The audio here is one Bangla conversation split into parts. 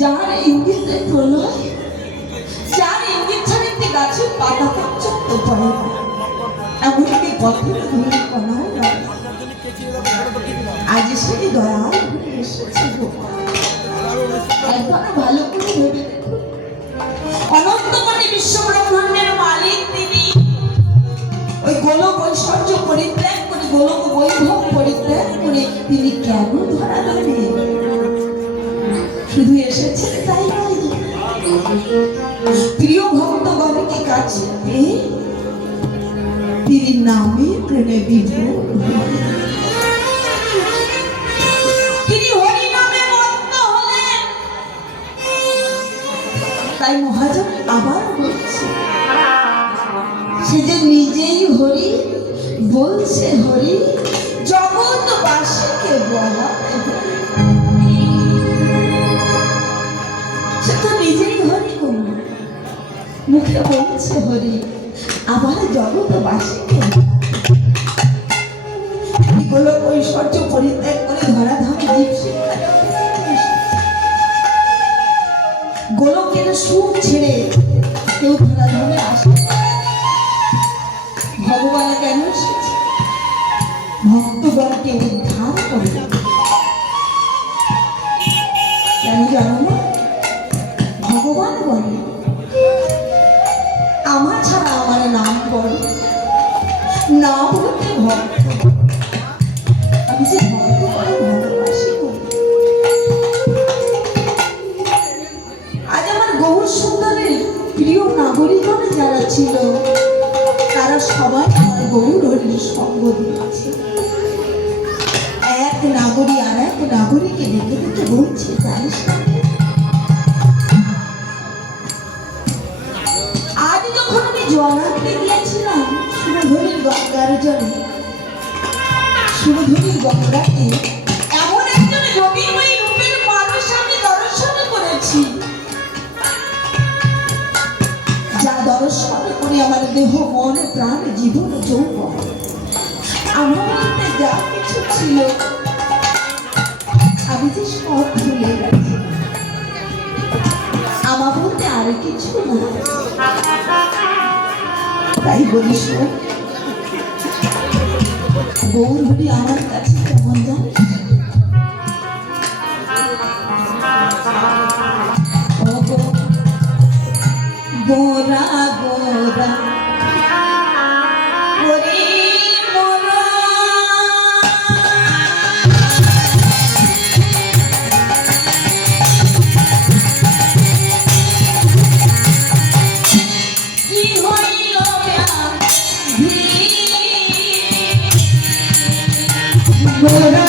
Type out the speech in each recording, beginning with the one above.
যার ইঙ্গিতে প্রলয়, যার ইঙ্গিত ছাড়া একটি গাছের পাতা পর্যন্ত পড়ে না, এমনকি পথের ধুলি কণাও নয়। আজ সেই দয়াল ঘুরে এসেছে। একবার ভালো করে ভেবে দেখুন, অনন্তমণি বিশ্ব ব্রহ্মাণ্ডের মালিক তিনি। ওই গোলক ঐশ্বর্য পরিত্যাগ করে, গোলক বৈভব পরিত্যাগ করে তিনি কেন ধরা দেবে? শুধু এসেছেন তাই নয়, প্রিয় ভক্তগণকে কাছে পেয়ে তিনি নামে প্রেমে বিভোর, তিনি হরি নামে মত্ত হলেন। তাই মহাজন আবার বলছে, সে যে নিজেই হরি, বলছে হরি, জগৎবাসীকে বলা। সে তো নিজেই হরি, মুখে বলছে হরি, আবার জগৎবাসীকে গোলক ঐশ্বর্য পরিত্যাগ করে ধরাধামে জীব শিক্ষা গোলকের সুখ ছেড়ে কেউ ধরাধামে আসে। ভগবান কেন এসেছে? ভক্তগণকে উদ্ধার করে। কেন জানো না? ভগবান বলে, আমার ছাড়া আমার নাম বলো, নাম হতে ভক্ত। আমি যে ভক্ত করে ভালোবাসি। আজ আমার গৌর সুন্দরের প্রিয় নাগরিকগণ যারা ছিল, তারা সবাই আমার গৌর হরির সঙ্গ দিয়েছে। এক নাগরী আর এক নাগরীকে দেখে দেখে বলছে, জানিস না, আজ যখন আমি জলাতে গিয়েছিলাম সুরধুরীর গঙ্গার জলে, সুরধুরীর গঙ্গাতে এমন একজন যোগীময়ী রূপের মানুষ আমি দর্শন করেছি, যা দর্শন করে আমার দেহ, মন, প্রাণ, জীবন, যৌবন, আমার মধ্যে যা কিছু ছিল আমি যে সব ভুলে গেছি। আমার বলতে আর কিছু না। তাই বলিস, গৌর হরি আমার কাছে কেমন জানিস? গোরা গোরা গোরা গোরা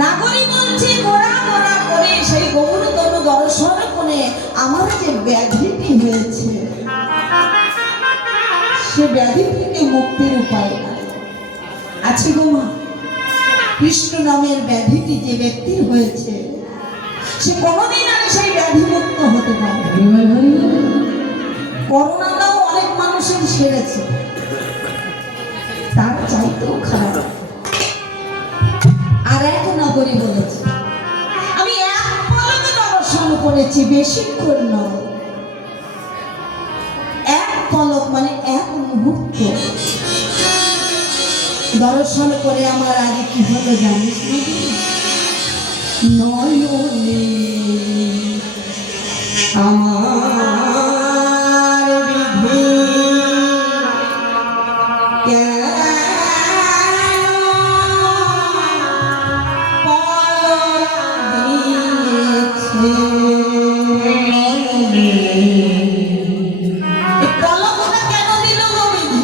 নাগরী বলছে গোড়া গোড়া করে সেই গৌরতন দর্শন করে আমার যে ব্যাধিটি হয়েছে সে ব্যাধি থেকে মুক্তির উপায় আছে গো মা। কৃষ্ণ নামের ব্যাধিটি যে ব্যক্তির হয়েছে সে কোনোদিন আগে সেই ব্যাধি মুক্ত হতে পারে। করোনাটাও অনেক মানুষের সেরেছে, তার চাইতেও খারাপ। আর এক নগরী বলেছে আমি এক পলকে দর্শন করেছি, বেশিক্ষণ নয়, এক পলক মানে এক মুহূর্ত দর্শন করে আমার আগে কি হলো জানিস নয়নে আমার বিধি কেন পলক দিয়েছে। পলকটা কেন দিল গো বিধি?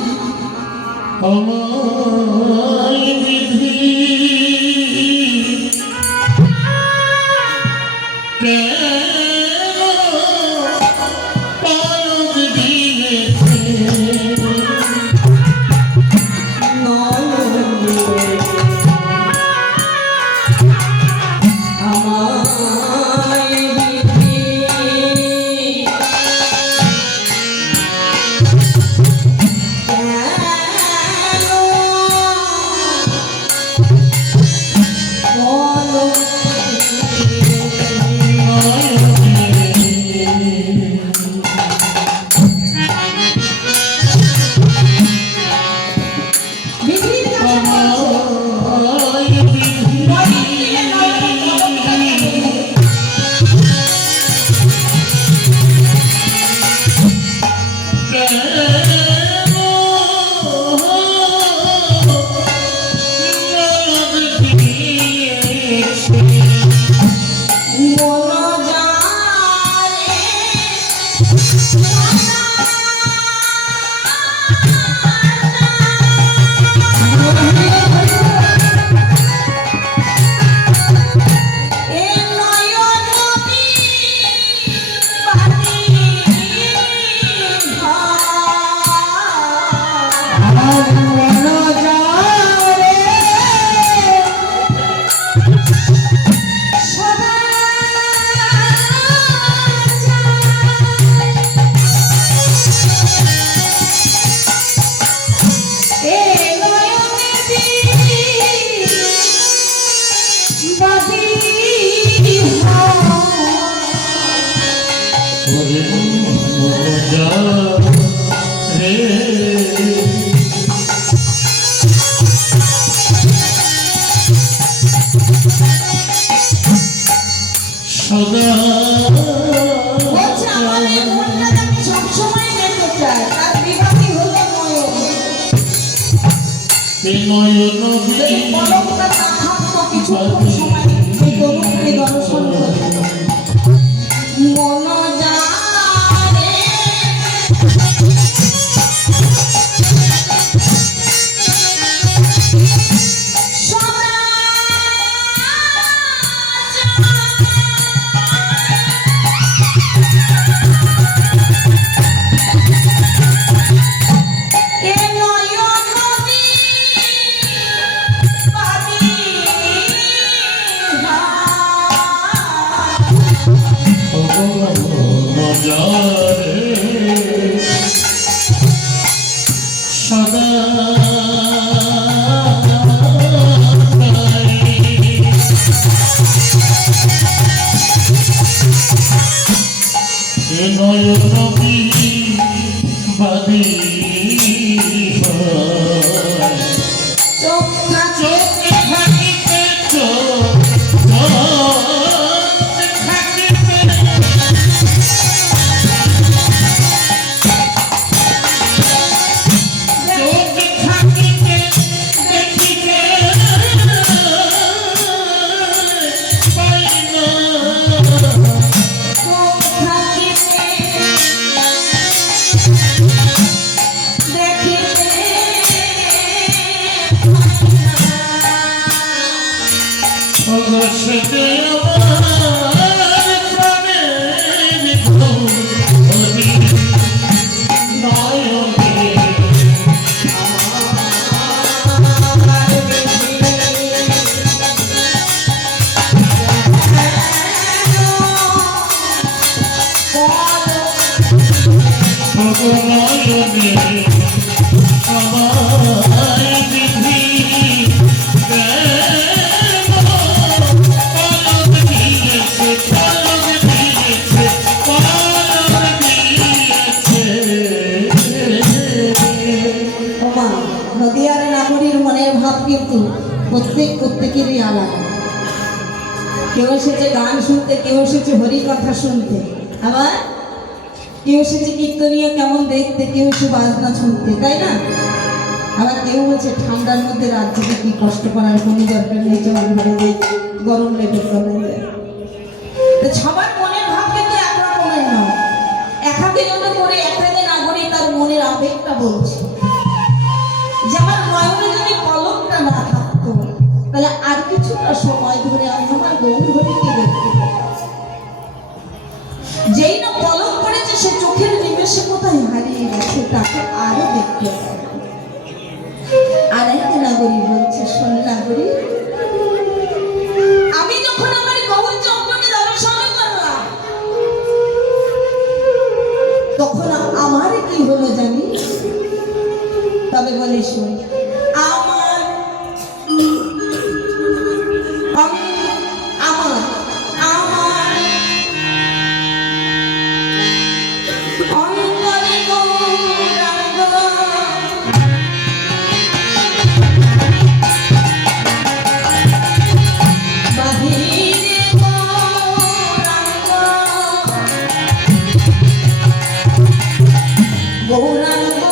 প্রত্যেকেরই আলাদা। কেউ এসেছে গান শুনতে, কেউ এসেছে হরি কথা শুনতে, আবার কেউ এসেছে কীর্তনীয় কেমন দেখতে, কেউ এসে বাজনা শুনতে, তাই না? আবার কেউ বলছে ঠান্ডার মধ্যে রাজ্যকে কি কষ্ট করার কোনো দরকার নেই, জল ভরে দিয়ে গরম লেগে চলে যায়। সবার মনের ভাব কিন্তু একরকমের নয়। একাকে যত করে একাকে না করে তার মনের আবেগটা বলছে। যেমন নয়নে যদি কলমটা না থাকতো তাহলে আর কিছুটা সময় ধরে আমি আমার গৌরহরিকে দেখতে পেতাম। যেই না কলম পড়েছে সে চোখের নিমেষে কোথায় হারিয়ে গেছে তাকে আরো দেখতে পাবে। আর একটা নাগরী বলছে, শোন নাগরী, আমি যখন আমার গৌর চন্দ্রকে দর্শন করলাম তখন আমার কি হলো জানি? তবে বলে শোন, আমার আমার আমার অঙ্গনে গৌরাঙ্গ বাহিরে গৌরাঙ্গ গৌরাঙ্গ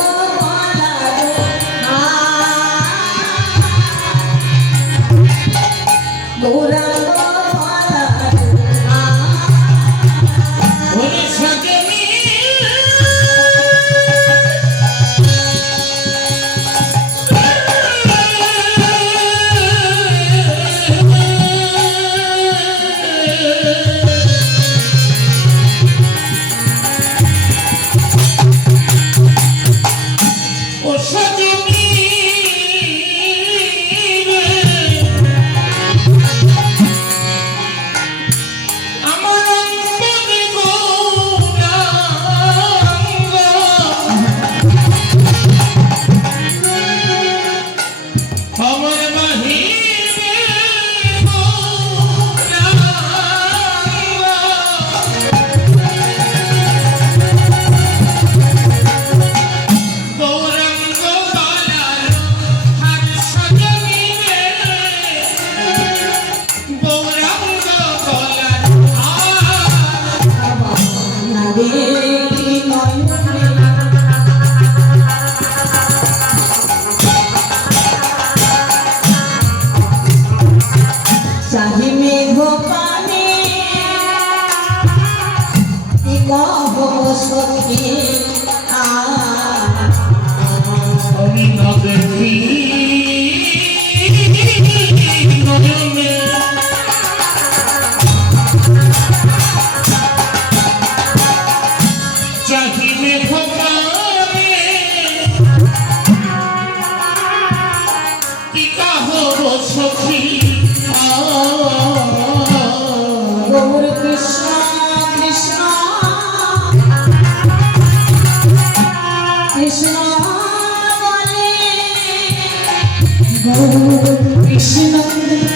কৃষ্ণ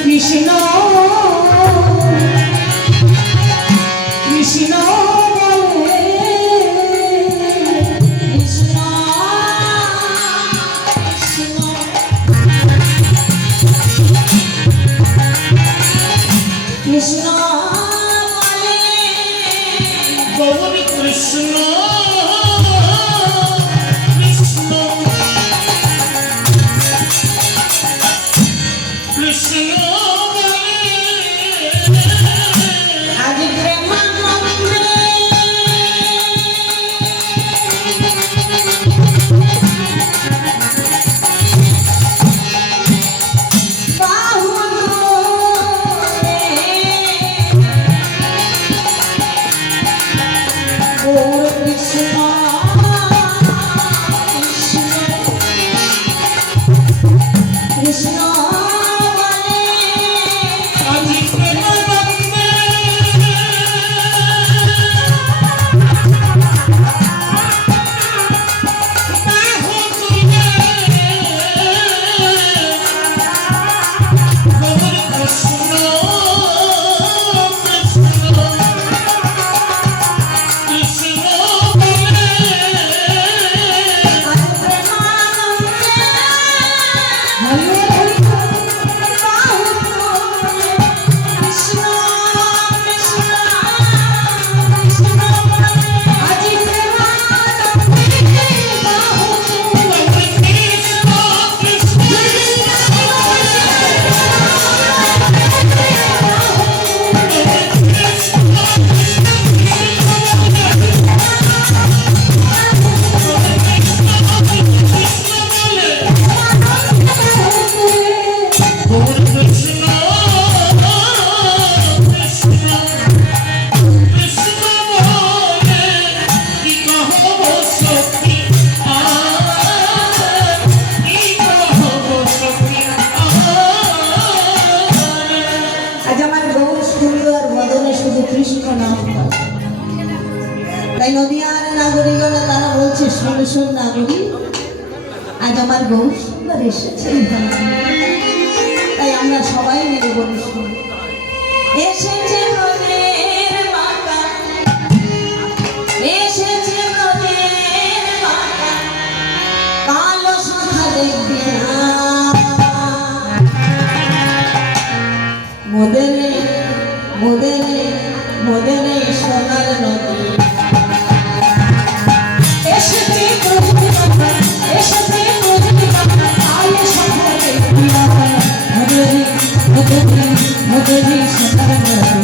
কৃষ্ণ কৃষ্ণ কৃষ্ণ গৌর কৃষ্ণ কৃষ্ণ আজ আমার গৌর সুন্দর এসেছে তাই আমরা সবাই মিলে বলি এসেছে ব্রজের মাতা, এসেছে ব্রজের মাতা, কালো শাখা দেখবি মোদেরে মোদেরে মোদেরে সোনার নদী এসেছে ব্রজের মাতা, এসেছে ব্রজের মাতা, কালো শাখা দেখবি মোদেরে মোদেরে মোদেরে সোনার নদী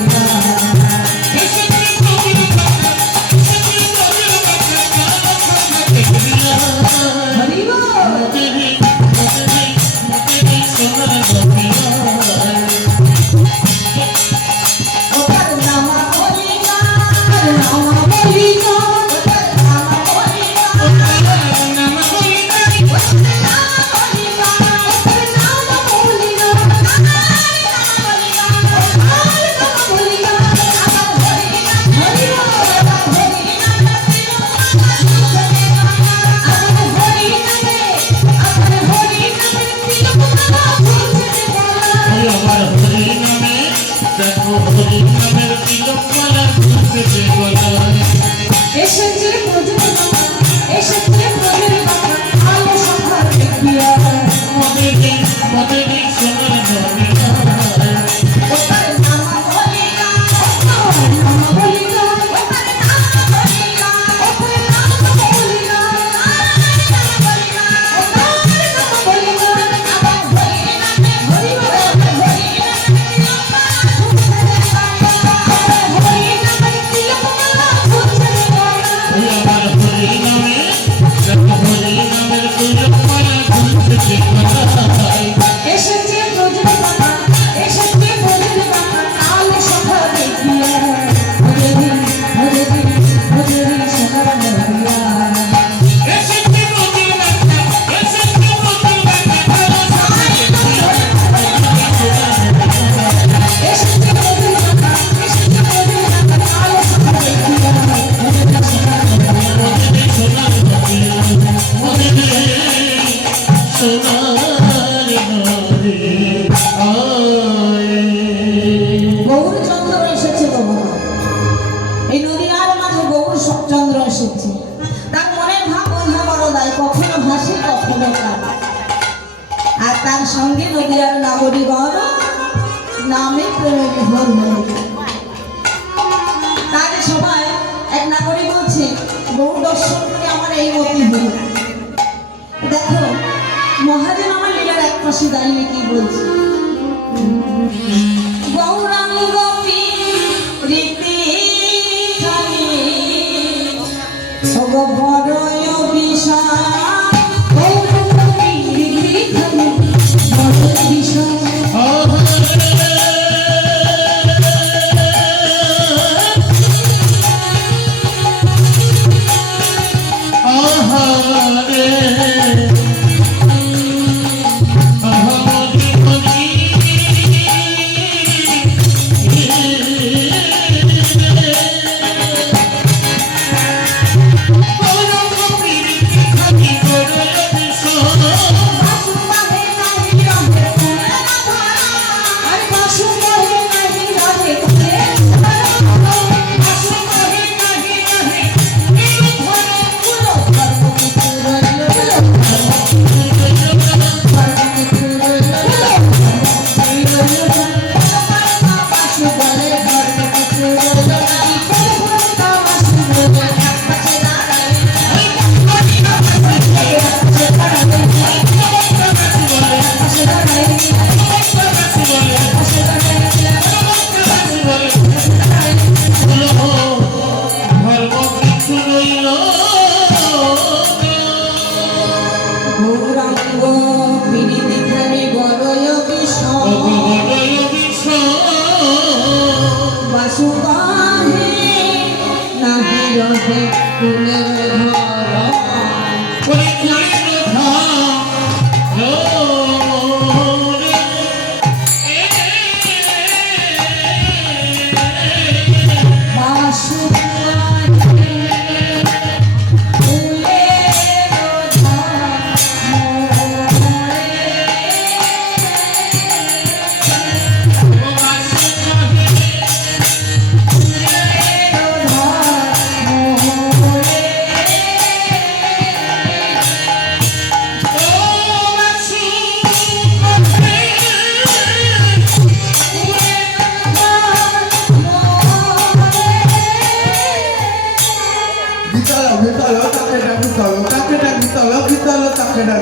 এসেছে ব্রজের মাতা, এসেছে ব্রজের মাতা, কালো শাখা দেখবি মোদেরে মোদেরে সোনার নদী ওপারে নামা বলিয়া ওপারে নামা বলিয়া ওপারে নামা বলিয়া ওপারে নামা বলিয়া ওপারে নামা বলিয়া আবার হরি নামে হরি বলে হরি এসেছে ব্রজের মাতা, এসেছে ব্রজের মাতা, কালো শাখা দেখবি মোদেরে মোদেরে মোদেরে সোনার নদিয়া এসেছে ব্রজের মাতা, এসেছে ব্রজের মাতা, কালো শাখা এসেছে ব্রজের মাতা, এসেছে ব্রজের মাতা, কালো শাখা দেখবি মোদেরে সোনার নদিয়া মোদেরে গৌরচন্দ্র এসেছে বাবা, এই নদীয়ার মাঝে গৌরচন্দ্র এসেছে, তার মনের ভাব বোঝা বড় দায়, কখনো হাসি কখনো কাঁদে, আর তার সঙ্গে নদীয়ার নাগরিকগণ নামে প্রেমে বিভোর হয়ে তার সবাই এক নাগরিক বলছে গৌর দর্শন করে আমার এই মতি হল। দেখো মহাজন আমার লীলার এক পাশে দাঁড়িয়ে কি বলছে, গৌরাঙ্গ রীতি বড়য় বিষয় গৌরাঙ্গ রীতি বড় বিষয়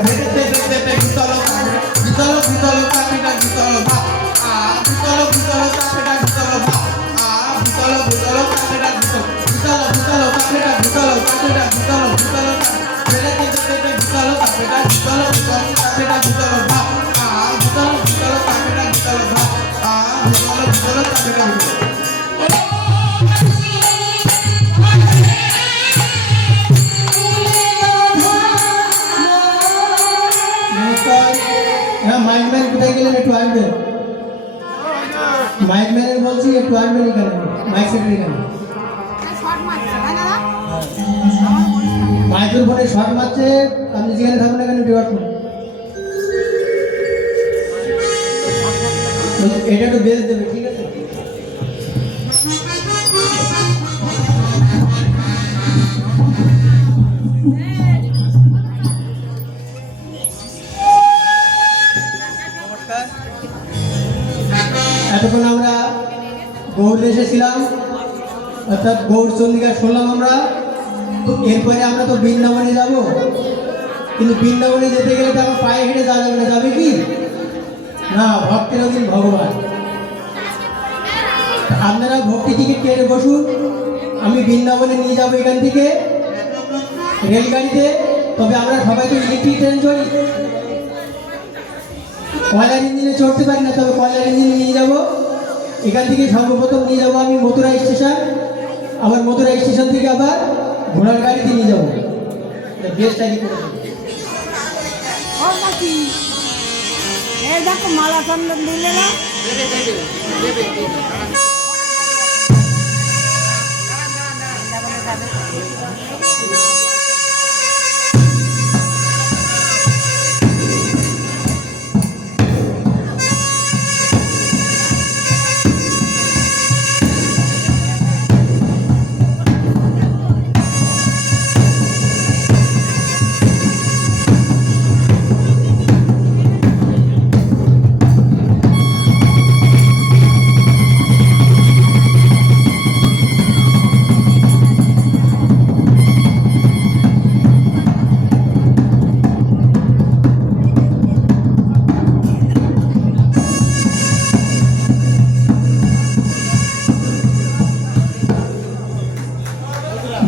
ভেড়েতে ভেড়েতে ভিতলো ভিতলো ভিতলো কাকেটা ভিতলো ভাব আ ভিতলো ভিতলো কাকেটা ভিতলো ভাব আ ভিতলো ভিতলো Caqueta ভিতলো ভিতলো ভিতলো Caqueta ভিতলো Caqueta ভিতলো ভিতলো ভেড়েতে ভেড়েতে ভিতলো Caqueta ভিতলো ভিতলো Caqueta ভিতলো ভাব আ ভিতলো ভিতলো কাকেটা ভিতলো ভাব আ ভিতলো ভিতলো কাকেটা ভিতলো হ্যাঁ মাইক ম্যান কোথায় গেলেন একটু আসবেন মাইক ম্যানের বলছি একটু আসবেন এখানে মাইক সেটের এখানে মাইক্রোফোনে শর্ট মারছে আপনি যেখানে থাকবেন এখানে একটু আসবেন এটা একটু বেস দেবে ঠিক আছে এতক্ষণ আমরা গৌড় দেশে ছিলাম অর্থাৎ গৌড় চন্ডিকা শুনলাম আমরা তো এরপরে আমরা তো বৃন্দাবনে যাব কিন্তু বৃন্দাবনে যেতে গেলে তো আমার পায়ে হেঁটে যাওয়া যাবে না যাবে কি না ভক্তের অধীন ভগবান আপনারা ভক্তি টিকিট কেটে বসুন আমি বৃন্দাবনে নিয়ে যাবো এখান থেকে রেলগাড়িতে তবে আমরা সবাই তো ইলেকট্রিক ট্রেন চড়ি কয়লার ইঞ্জিনে চড়তে পারি না তবে কয়লার ইঞ্জিনে নিয়ে যাব এখান থেকে সর্বপ্রথম নিয়ে যাব আমি মথুরা স্টেশন আবার মথুরা স্টেশন থেকে আবার ঘোড়ার গাড়িতে নিয়ে যাবো বেশ তাই করে দেখো মালা চন্দন দিলে না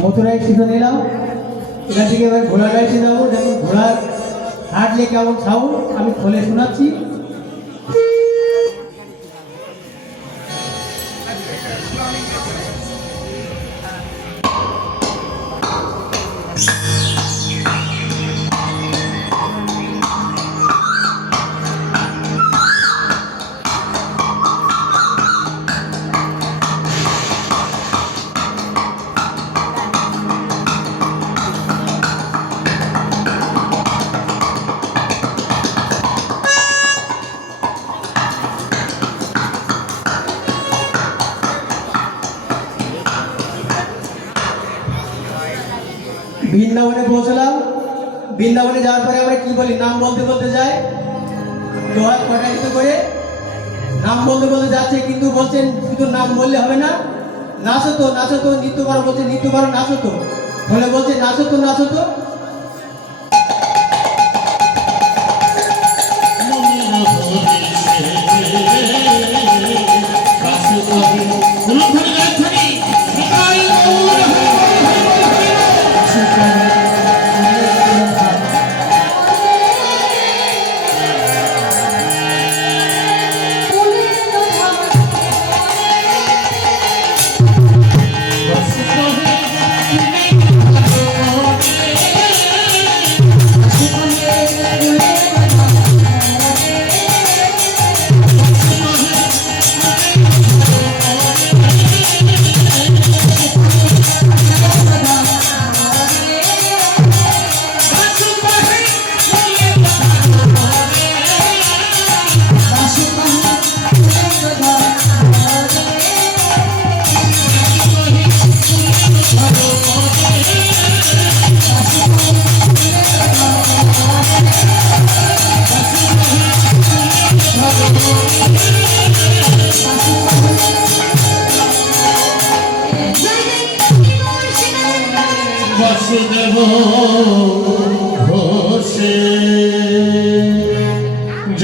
মথুরা স্টেশন এলাম এখান থেকে এবার ঘোড়ার গাড়িতে যাবো যেমন ঘোড়ার হাঁটলে কেমন সাউন্ড আমি খোলে শোনাচ্ছি বৃন্দাবনে পৌঁছলাম বৃন্দাবনে যাওয়ার পরে আমরা কি বলি নাম বলতে বলতে যাই দোহাত কটায়িত করে নাম বলতে বলতে যাচ্ছে কিন্তু বলছেন শুধু নাম বললে হবে না নাচো তো নৃত্য করো বলছে নৃত্য করো নাচো তো বলে বলছে নাচো তো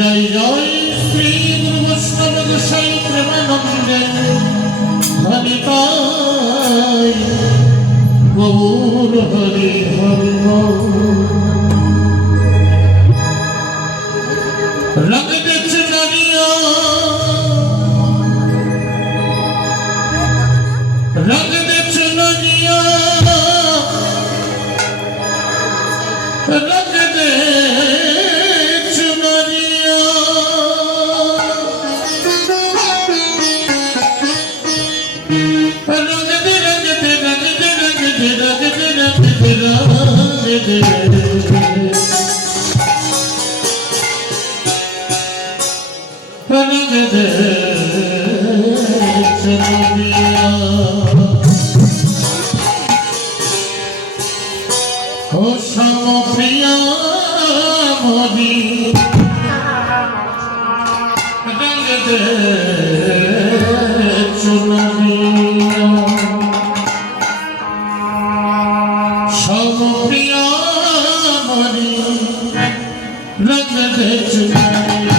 জয় জয় শ্রী গুরু বৈষ্ণব গোসাই প্রেমানন্দে হরি পাই গৌর হরি হরি রঙ দেছ নারিয়া রঙ দেছ নারিয়া রঙ দেছ নারিয়া ও সমপ্রিয়া মোদি রঙ দে চুনরিয়া সমপ্রিয়া মোদি রঙ দে চুনরিয়া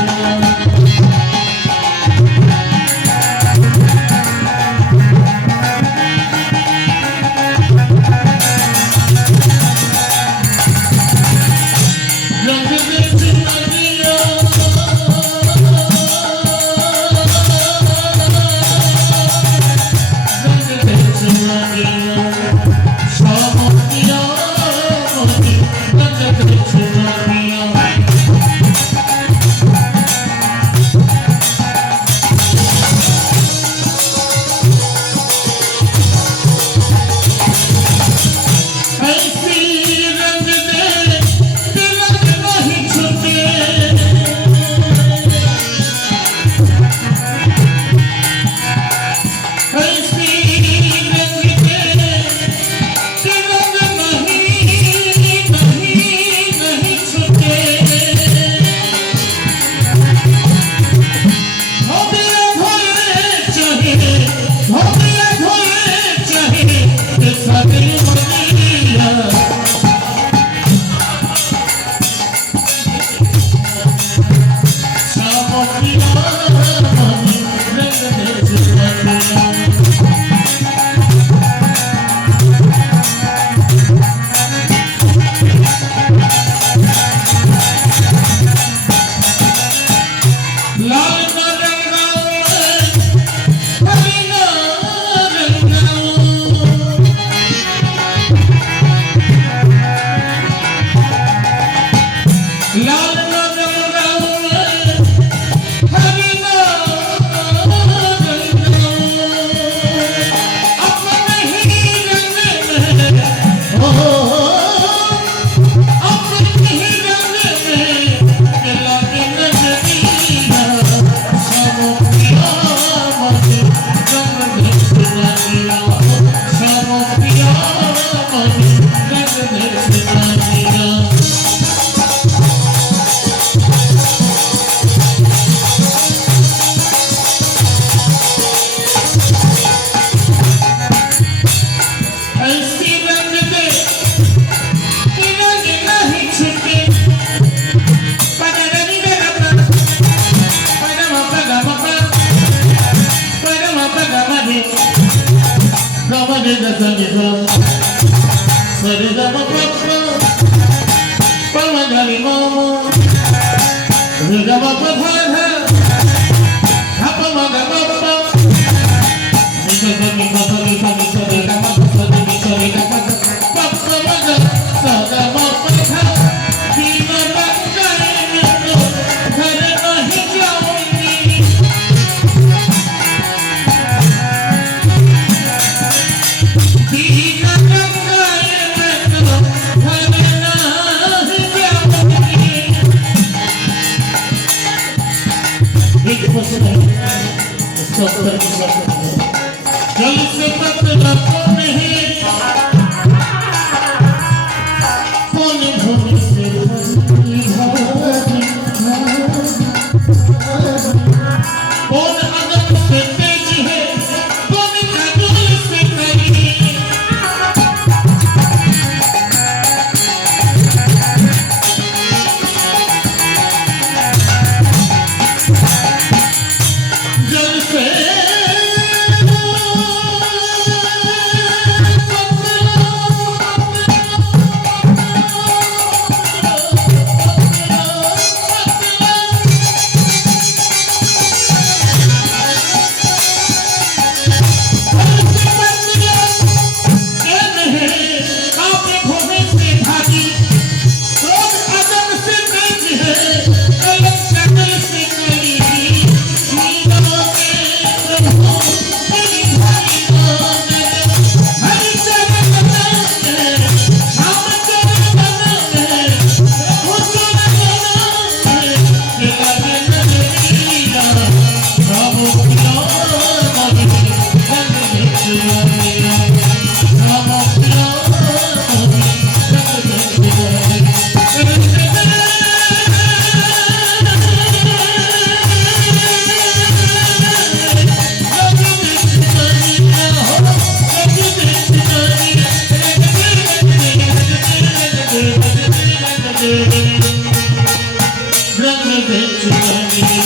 रंग दे चुनरिया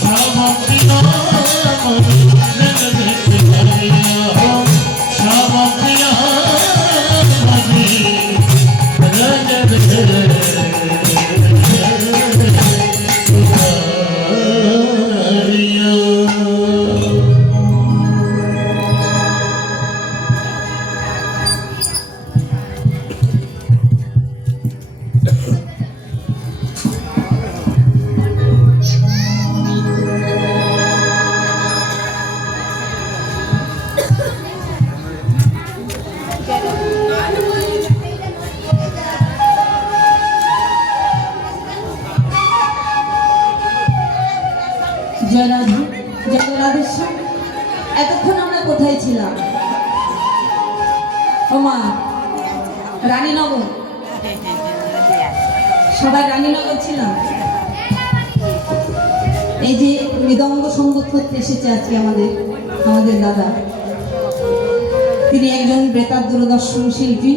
श्याम प्रिया मोरी रंग दे चुनरिया श्याम प्रिया मोरी रंग दे জয় রাধে, জয় রাধেশ্বর। এতক্ষণ আমরা কোথায় ছিলাম? ওমা, রানীনগর। সবাই রানীনগর ছিলাম। এই যে মৃদঙ্গ সঙ্গীত করতে এসেছে আজকে আমাদের দাদা, তিনি একজন বেতার দূরদর্শন শিল্পী।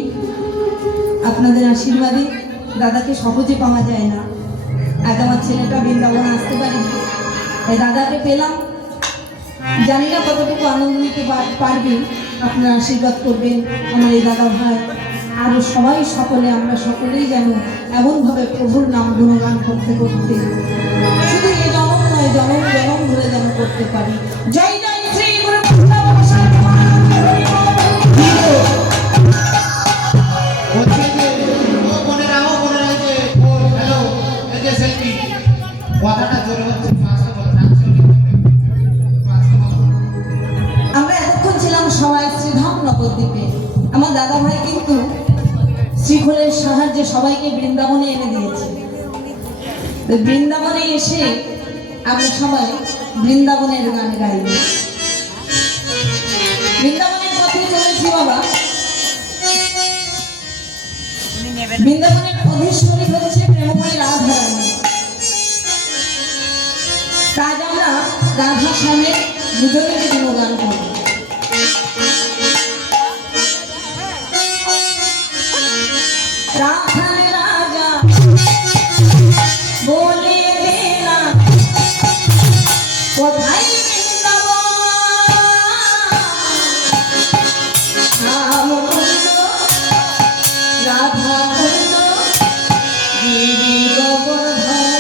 আপনাদের আশীর্বাদে দাদাকে সহজে পাওয়া যায় না। আজ আমার ছেলেটা বৃন্দাবন আসতে পারেনি, তাই দাদাকে পেলাম। জানি না কতটুকু আনন্দ নিতে পারবে। আপনারা আশীর্বাদ করবেন আমার এই দাদা ভাই, আরও সবাই সকলে, আমরা সকলেই যেন এমনভাবে প্রভুর নাম গুণগান করতে করতে শুধু এই জনম নয়, জনম জনম ধরে যেন করতে পারি। জয় জয় শ্রী গুরু কথাটা জোরে হচ্ছে। আমরা এতক্ষণ ছিলাম সবাই শ্রীধাম নবদ্বীপে। আমার দাদা ভাই কিন্তু শ্রীখোলের সাহায্যে সবাইকে বৃন্দাবনে এনে দিয়েছে। তো বৃন্দাবনে এসে আমরা সবাই বৃন্দাবনের গান গাই। বৃন্দাবনের পথে চলেছি বাবা। বৃন্দাবনের অধীশ্বরী হচ্ছে প্রেমময়ী রাধারানী। আজ আমরা রাধা শ্যামের দুজনের গুণগান করব। রাধার রাজা বলে দেনা কোথায় রাধা গিরি গোবর্ধন।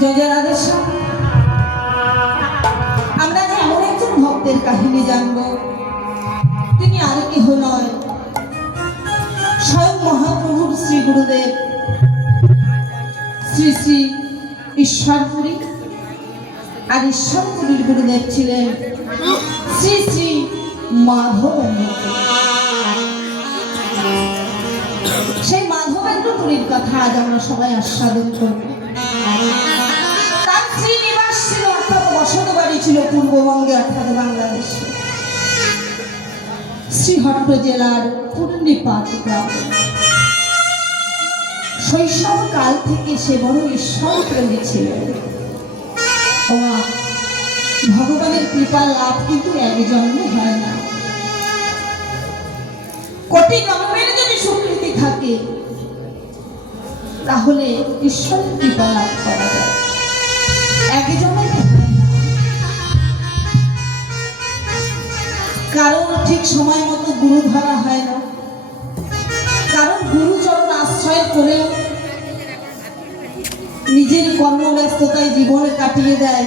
জয়রাধের সামনে আমরা যে এমন একজন ভক্তের কাহিনী জানবো, তিনি আর কেহ নয়, স্বয়ং মহাপ্রভুর শ্রী গুরুদেব শ্রী শ্রী ঈশ্বরপুরী। আর ঈশ্বরপুরীর গুরুদেব ছিলেন শ্রী শ্রী মাধবেন্দ্র। সেই মাধবেন্দ্র পুরীর কথা আজ আমরা সবাই আস্বাদন করব। তার শ্রীনিবাস ছিল, অর্থাৎ বসত বাড়ি ছিল পূর্ববঙ্গে, অর্থাৎ বাংলাদেশে শ্রীহট্ট জেলার পূর্ণিপাত গ্রামে। শৈশব কাল থেকে সে বড় ঈশ্বর প্রেমী ছিলেন। ভগবানের কৃপার লাভ কিন্তু এক জন্মে হয় না, কোটি জন্মের যদি স্বীকৃতি থাকে তাহলে ঈশ্বরের কৃপা লাভ করা যায়, এক জন্মে হয় না। কারণ ঠিক সময় মতো গুরু ধরা হয় না, কারণ গুরুচরণ আশ্রয় করেও নিজের কর্মব্যস্ততায় জীবন কাটিয়ে দেয়।